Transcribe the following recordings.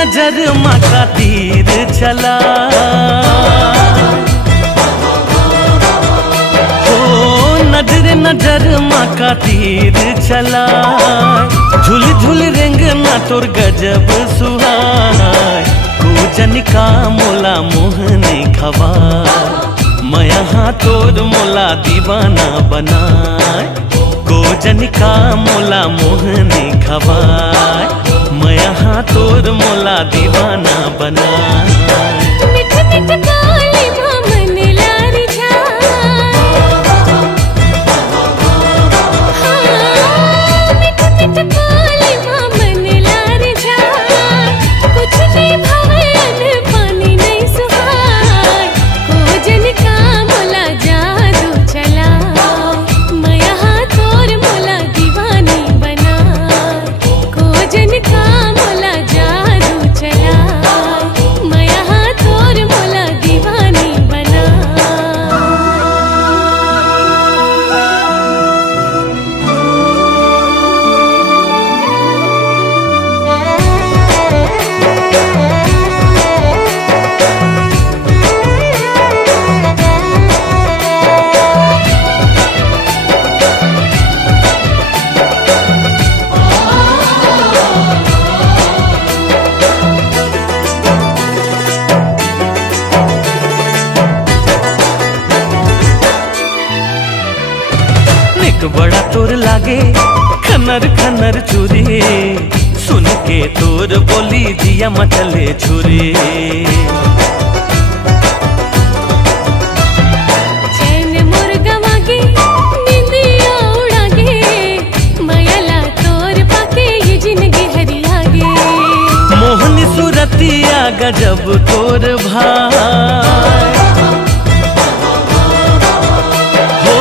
नजर माँ का तीर चला, ओ नजर माँ का तीर चला। झुल झुल रेंगना तोर गजब सुहाय, पूजन का मोला मोहने खवा। मैं यहाँ तोर मोला दीवाना बनाए, गोजन का मोला मोहने खवाए। मैं यहाँ तोर मोला दीवाना बनाए। मिठ मिठ काली मन लारी जा, मिठ मिठ काली मन लारी जा। कुछ नहीं भवन पानी नहीं सुहाय, गोजन का मोला जादू चला। मैं यहाँ तोर मोला दीवानी बना, गोजन का मोला जादू चला। मैं यहाँ तोर मोला दीवानी बना। निक बड़ा तोर लागे खनर खनर चूरी, सुन के तोर बोली जिया मचले छुरी। चैन मुर्गा मागे निंदिया उड़ागे, मायाला तोर पाके ये जिंदगी हरी लागे। मोहनी सूरतिया गजब तोर भाई, हो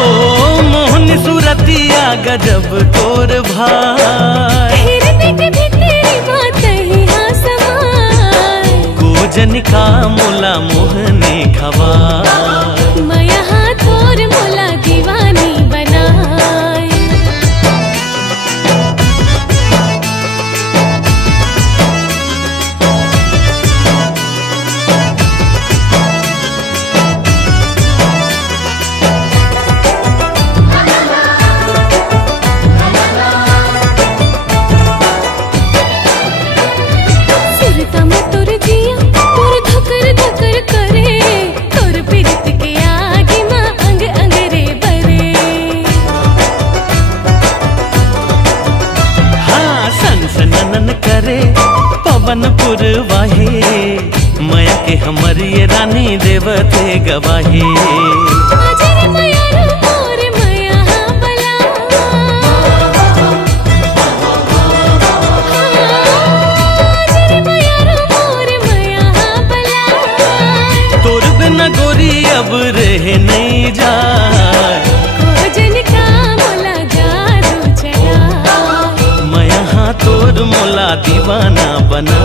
मोहनी सूरतिया गजब तोर भाई। हिरनी के भीतरी बात ही हाँ समाय, गोजन का मोला मोहने खवा। मैं यहाँ तोर मोला दीवानी बनाए। सुरता में तोर जिया तोर धकर धकर करे, तोर पीरित के आगे माँ अंग अंग रे बरे। हाँ सनसनन करे पवन पुरवाहे, माया के हमर ये रानी देवते गवाहे। अजर मयारू मोर मया बला, अजर मयारू मोर मया बला। तोर बिना गोरी अब रह नहीं जाए, गोजन का मोला जादू चला। मैं यहाँ तोर मोला दीवाना बना।